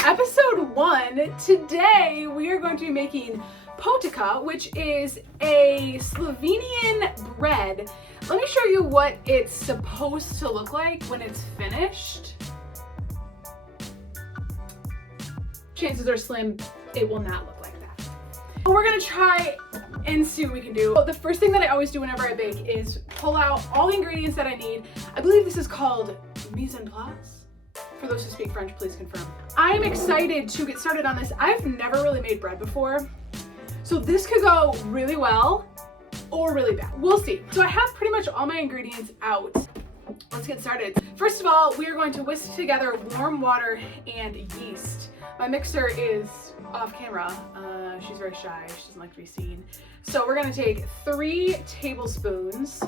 episode 1. Today we are going to be making Potica, which is a Slovenian bread. Let me show you what it's supposed to look like when it's finished. Chances are slim it will not look like that. But we're gonna try and see what we can do. The first thing that I always do whenever I bake is pull out all the ingredients that I need. I believe this is called mise en place. For those who speak French, please confirm. I'm excited to get started on this. I've never really made bread before, so this could go really well or really bad. We'll see. So I have pretty much all my ingredients out. Let's get started. First of all, we are going to whisk together warm water and yeast. My mixer is off camera. She's very shy. She doesn't like to be seen. So we're gonna take 3 tablespoons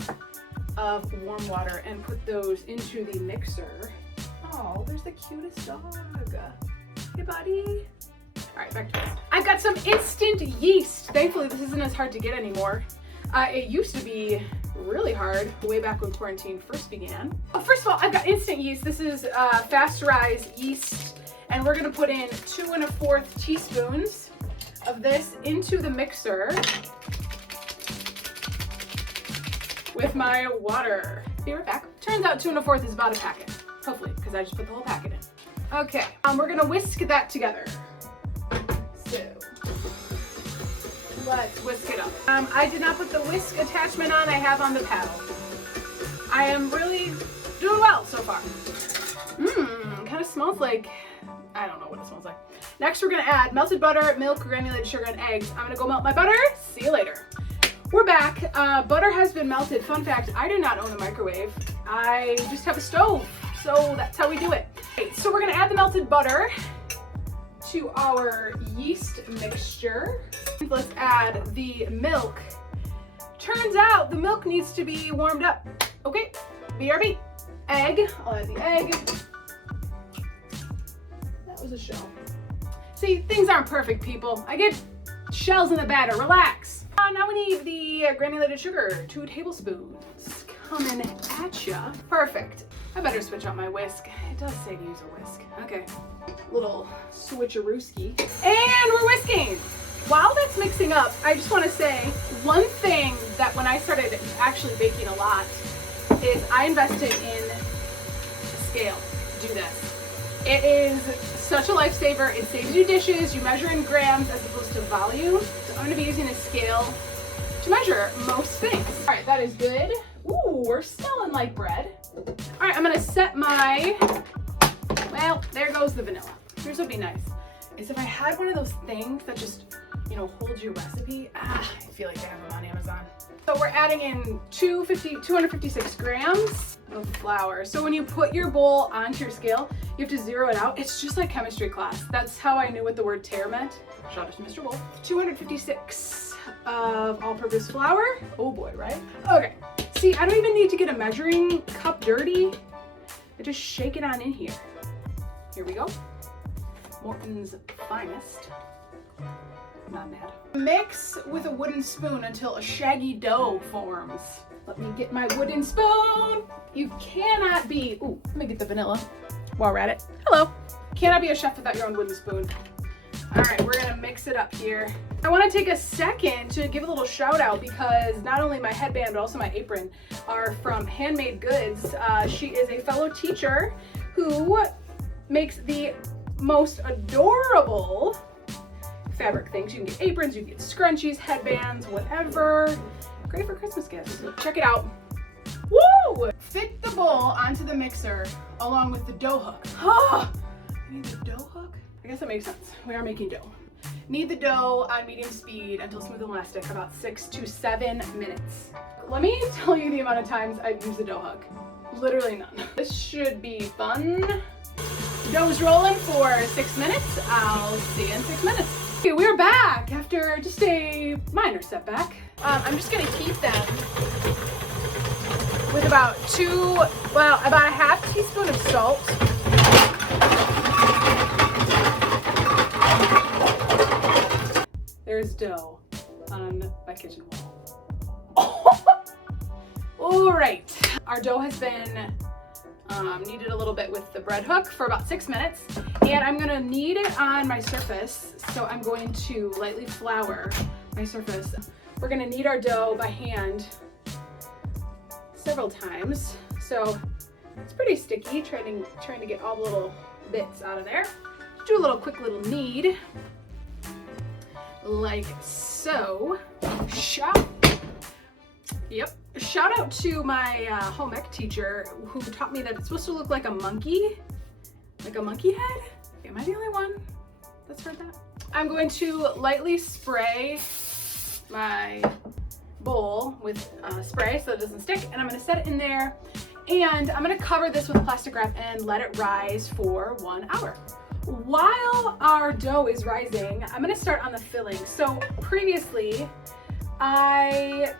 of warm water and put those into the mixer. Oh, there's the cutest dog. Hey, buddy. All right, back to this. I've got some instant yeast. Thankfully, this isn't as hard to get anymore. It used to be really hard way back when quarantine first began. First of all, I've got instant yeast. This is fast rise yeast, and we're gonna put in 2 1/4 teaspoons of this into the mixer with my water. Be right back. Turns out 2 1/4 is about a packet. Hopefully, because I just put the whole packet in. Okay, we're gonna whisk that together. So, let's whisk it up. I did not put the whisk attachment on, I have on the paddle. I am really doing well so far. Kind of smells like, I don't know what it smells like. Next, we're gonna add melted butter, milk, granulated sugar, and eggs. I'm gonna go melt my butter. See you later. We're back. Butter has been melted. Fun fact, I do not own a microwave. I just have a stove. So that's how we do it. Okay, so we're gonna add the melted butter to our yeast mixture. Let's add the milk. Turns out the milk needs to be warmed up. Okay, BRB. Egg, I'll add the egg. That was a shell. See, things aren't perfect, people. I get shells in the batter, relax. Now we need the granulated sugar, 2 tablespoons. Coming at ya. Perfect. I better switch out my whisk. It does say to use a whisk. Okay. Little switcherooski. And we're whisking. While that's mixing up, I just want to say one thing that when I started actually baking a lot is I invested in a scale to do this. It is such a lifesaver. It saves you dishes. You measure in grams as opposed to volume. So I'm going to be using a scale to measure most things. All right, that is good. Ooh, we're smelling like bread. All right, I'm gonna set my, well, there goes the vanilla. Here's what'd be nice, is if I had one of those things that just, you know, holds your recipe. I feel like they have them on Amazon. So we're adding in 256 grams of flour. So when you put your bowl onto your scale, you have to zero it out. It's just like chemistry class. That's how I knew what the word tare meant. Shout out to Mr. Bowl. 256 of all-purpose flour. Oh boy, right? Okay. See, I don't even need to get a measuring cup dirty. I just shake it on in here. Here we go. Morton's finest. Not mad. Mix with a wooden spoon until a shaggy dough forms. Let me get my wooden spoon. You cannot be, ooh, let me get the vanilla while we're at it. Hello. Cannot be a chef without your own wooden spoon. All right, we're gonna mix it up here. I wanna take a second to give a little shout out because not only my headband, but also my apron are from Handmade Goods. She is a fellow teacher who makes the most adorable fabric things. You can get aprons, you can get scrunchies, headbands, whatever. Great for Christmas gifts. Check it out. Woo! Fit the bowl onto the mixer along with the dough hook. Oh, I need the dough hook? I guess that makes sense. We are making dough. Knead the dough on medium speed until smooth and elastic, about 6 to 7 minutes. Let me tell you the amount of times I've used the dough hook. Literally none. This should be fun. Dough's rolling for 6 minutes. I'll see you in 6 minutes. Okay, we're back after just a minor setback. I'm just gonna heat them with about about a half teaspoon of salt. There's dough on my kitchen wall. All right, our dough has been Knead it a little bit with the bread hook for about 6 minutes. And I'm gonna knead it on my surface. So I'm going to lightly flour my surface. We're gonna knead our dough by hand several times. So it's pretty sticky, trying to get all the little bits out of there. Do a little quick little knead, like so. Shout out to my home ec teacher who taught me that it's supposed to look like a monkey head. Am I the only one that's heard that? I'm going to lightly spray my bowl with spray so it doesn't stick, and I'm gonna set it in there, and I'm gonna cover this with plastic wrap and let it rise for 1 hour. While our dough is rising, I'm gonna start on the filling. So previously, I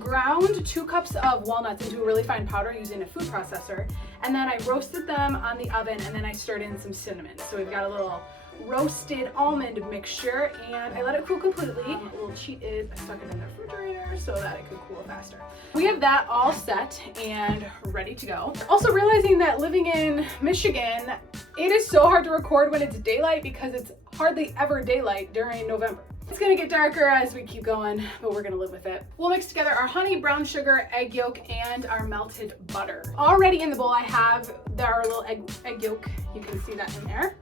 ground 2 cups of walnuts into a really fine powder using a food processor, and then I roasted them on the oven, and then I stirred in some cinnamon. So we've got a little roasted almond mixture, and I let it cool completely. A little cheat is I stuck it in the refrigerator so that it could cool faster. We have that all set and ready to go. Also realizing that living in Michigan, it is so hard to record when it's daylight because it's hardly ever daylight during November. It's gonna get darker as we keep going, but we're gonna live with it. We'll mix together our honey, brown sugar, egg yolk, and our melted butter. Already in the bowl I have our little egg yolk. You can see that in there.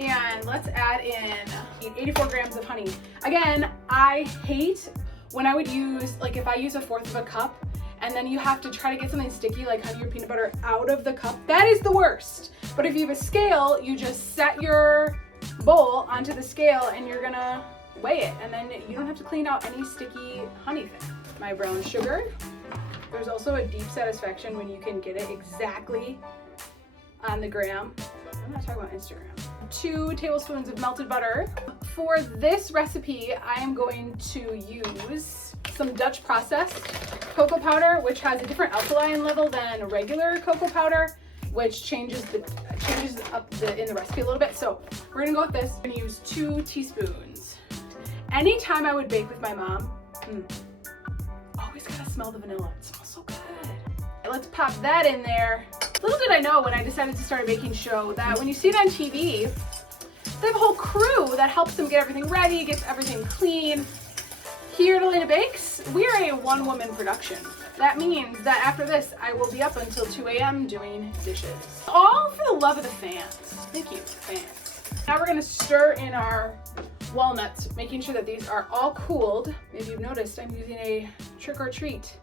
And let's add in 84 grams of honey. Again, I hate when I would use, like if I use 1/4 of a cup and then you have to try to get something sticky like honey or peanut butter out of the cup. That is the worst. But if you have a scale, you just set your bowl onto the scale and you're gonna weigh it, and then you don't have to clean out any sticky honey thing. My brown sugar. There's also a deep satisfaction when you can get it exactly on the gram. I'm not talking about Instagram. 2 tablespoons of melted butter. For this recipe, I am going to use some Dutch processed cocoa powder, which has a different alkaline level than regular cocoa powder, which changes up in the recipe a little bit. So we're gonna go with this. I'm gonna use 2 teaspoons. Anytime I would bake with my mom, always gotta smell the vanilla. It smells so good. Let's pop that in there. Little did I know when I decided to start a baking show that when you see it on TV, they have a whole crew that helps them get everything ready, gets everything clean. Here at Alayna Bakes, we are a 1-woman production. That means that after this, I will be up until 2 a.m. doing dishes. All for the love of the fans. Thank you, fans. Now we're gonna stir in our walnuts, making sure that these are all cooled. Maybe you've noticed I'm using a trick-or-treat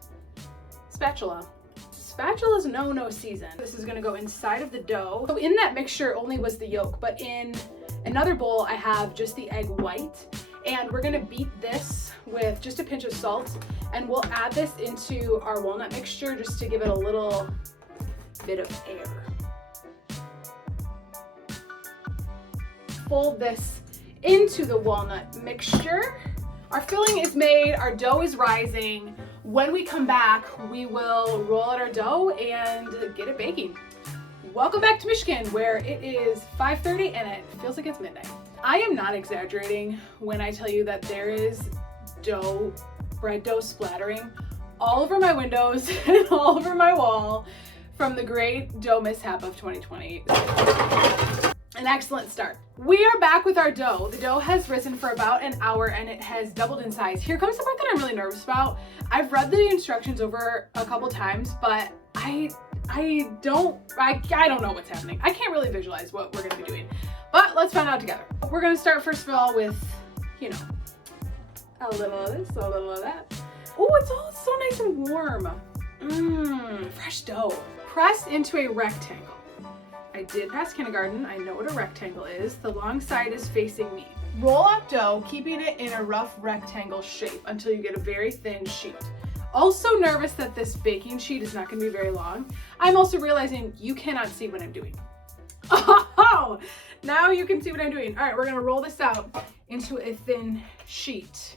spatula. Spatula's no season. This is gonna go inside of the dough. So in that mixture only was the yolk, but in another bowl I have just the egg white, and we're gonna beat this with just a pinch of salt, and we'll add this into our walnut mixture just to give it a little bit of air. Fold this into the walnut mixture. Our filling is made, our dough is rising. When we come back, we will roll out our dough and get it baking. Welcome back to Michigan, where it is 5:30 and it feels like it's midnight. I am not exaggerating when I tell you that there is bread dough splattering all over my windows and all over my wall from the great dough mishap of 2020. An excellent start. We are back with our dough. The dough has risen for about an hour and it has doubled in size. Here comes the part that I'm really nervous about. I've read the instructions over a couple times, but I don't know what's happening. I can't really visualize what we're gonna be doing, but let's find out together. We're gonna start first of all with, a little of this, a little of that. Oh, it's all so nice and warm. Fresh dough. Press into a rectangle. I did pass kindergarten. I know what a rectangle is. The long side is facing me. Roll out dough, keeping it in a rough rectangle shape until you get a very thin sheet. Also nervous that this baking sheet is not going to be very long. I'm also realizing you cannot see what I'm doing. Oh, now you can see what I'm doing. All right, we're going to roll this out into a thin sheet.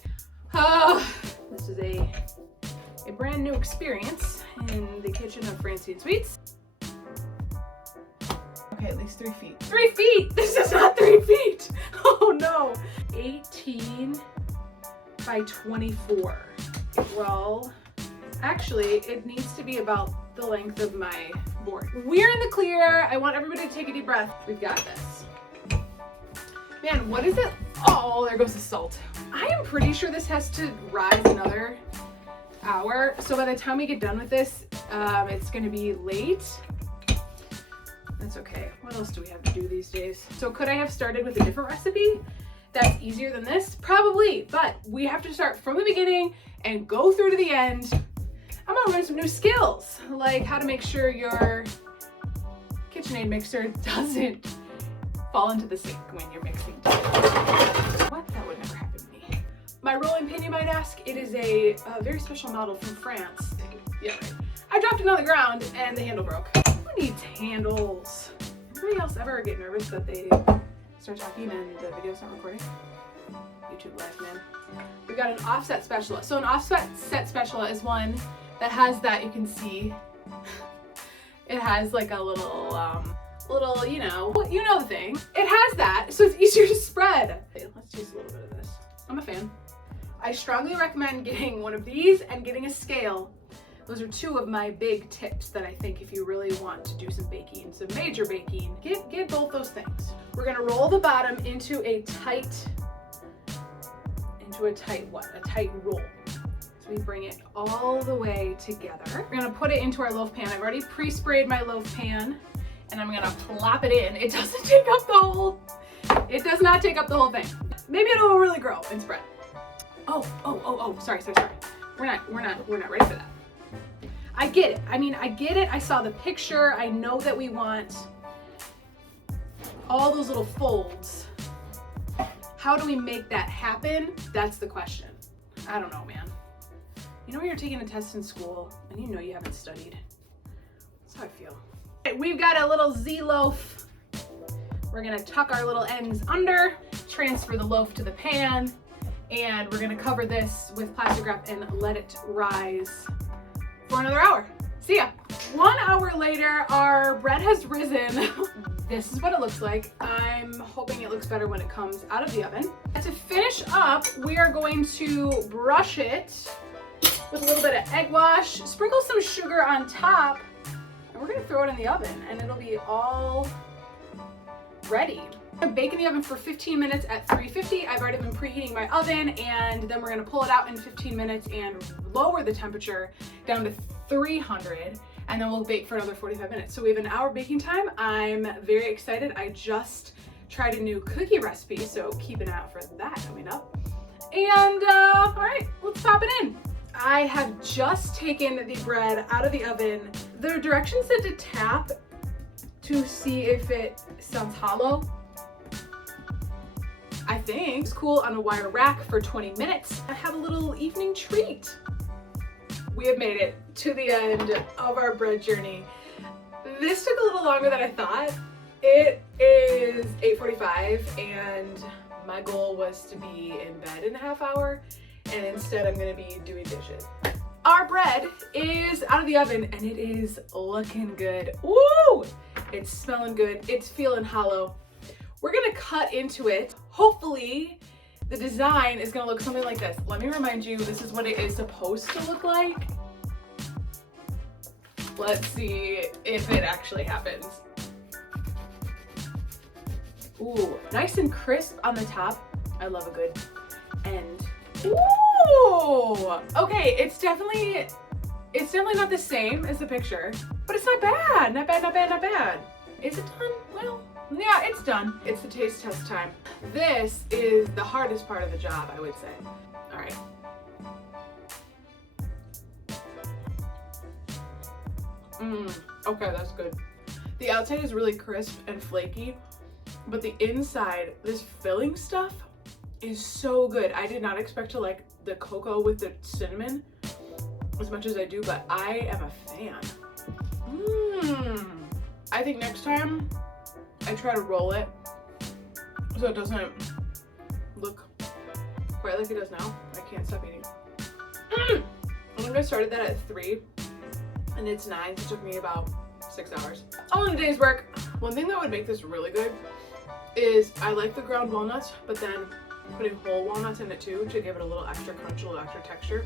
This is a brand new experience in the kitchen of Francie and Sweets. Okay, at least 3 feet. 3 feet! This is not 3 feet! Oh no! 18 by 24. Well, actually, it needs to be about the length of my board. We're in the clear. I want everybody to take a deep breath. We've got this. Man, what is it? Oh, there goes the salt. I am pretty sure this has to rise another hour. So by the time we get done with this, it's gonna be late. That's okay. What else do we have to do these days? So could I have started with a different recipe that's easier than this? Probably, but we have to start from the beginning and go through to the end. I'm gonna learn some new skills, like how to make sure your KitchenAid mixer doesn't fall into the sink when you're mixing. What? That would never happen to me. My rolling pin, you might ask, it is a very special model from France. Yeah, right. I dropped it on the ground and the handle broke. Who needs handles? Anybody else ever get nervous that they start talking and the video's not recording? YouTube life, man. We've got an offset spatula. So an offset spatula is one that has that, you can see. It has like a little, you know the thing. It has that, so it's easier to spread. Okay, let's taste a little bit of this. I'm a fan. I strongly recommend getting one of these and getting a scale. Those are two of my big tips that I think if you really want to do some baking, some major baking, get both those things. We're gonna roll the bottom into a tight roll. So we bring it all the way together. We're gonna put it into our loaf pan. I've already pre-sprayed my loaf pan and I'm gonna plop it in. It does not take up the whole thing. Maybe it'll really grow and spread. Oh, sorry. We're not ready for that. I get it. I get it. I saw the picture. I know that we want all those little folds. How do we make that happen? That's the question. I don't know, man. You know when you're taking a test in school and you know you haven't studied? That's how I feel. Okay, we've got a little Z loaf. We're gonna tuck our little ends under, transfer the loaf to the pan, and we're gonna cover this with plastic wrap and let it rise for another hour. See ya. 1 hour later, our bread has risen. This is what it looks like. I'm hoping it looks better when it comes out of the oven. And to finish up, we are going to brush it with a little bit of egg wash, sprinkle some sugar on top, and we're gonna throw it in the oven and it'll be all ready. I'm gonna bake in the oven for 15 minutes at 350. I've already been preheating my oven, and then we're gonna pull it out in 15 minutes and lower the temperature down to 300, and then we'll bake for another 45 minutes. So we have an hour baking time. I'm very excited. I just tried a new cookie recipe, so keep an eye out for that coming up. And all right, let's pop it in. I have just taken the bread out of the oven. The directions said to tap to see if it sounds hollow. I think it's cool on a wire rack for 20 minutes. I have a little evening treat. We have made it to the end of our bread journey. This took a little longer than I thought. It is 8:45 and my goal was to be in bed in a half hour, and instead I'm gonna be doing dishes. Our bread is out of the oven and it is looking good. Woo! It's smelling good. It's feeling hollow. We're gonna cut into it. Hopefully the design is gonna look something like this. Let me remind you, this is what it is supposed to look like. Let's see if it actually happens. Ooh, nice and crisp on the top. I love a good end. Ooh, okay, it's definitely not the same as the picture, but it's not bad, not bad. Is it done? Well, yeah, it's done. It's the taste test time. This is the hardest part of the job, I would say. All right. Okay, that's good. The outside is really crisp and flaky, but the inside, this filling stuff is so good. I did not expect to like the cocoa with the cinnamon as much as I do, but I am a fan. I think next time I try to roll it so it doesn't look quite like it does now. I can't stop eating. I think I started that at 3 and it's 9, so it took me about 6 hours. All in a day's work. One thing that would make this really good is I like the ground walnuts, but then putting whole walnuts in it too to give it a little extra crunch, a little extra texture.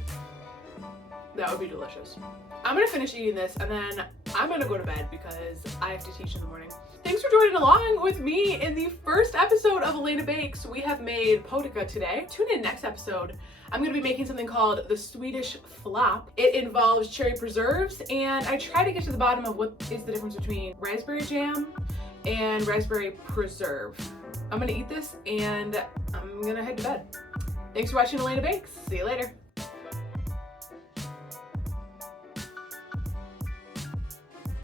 That would be delicious. I'm gonna finish eating this and then I'm gonna go to bed because I have to teach in the morning. Thanks for joining along with me in the first episode of Alayna Bakes. We have made Potica today. Tune in next episode. I'm gonna be making something called the Swedish flop. It involves cherry preserves, and I try to get to the bottom of what is the difference between raspberry jam and raspberry preserve. I'm gonna eat this and I'm gonna head to bed. Thanks for watching Alayna Bakes. See you later.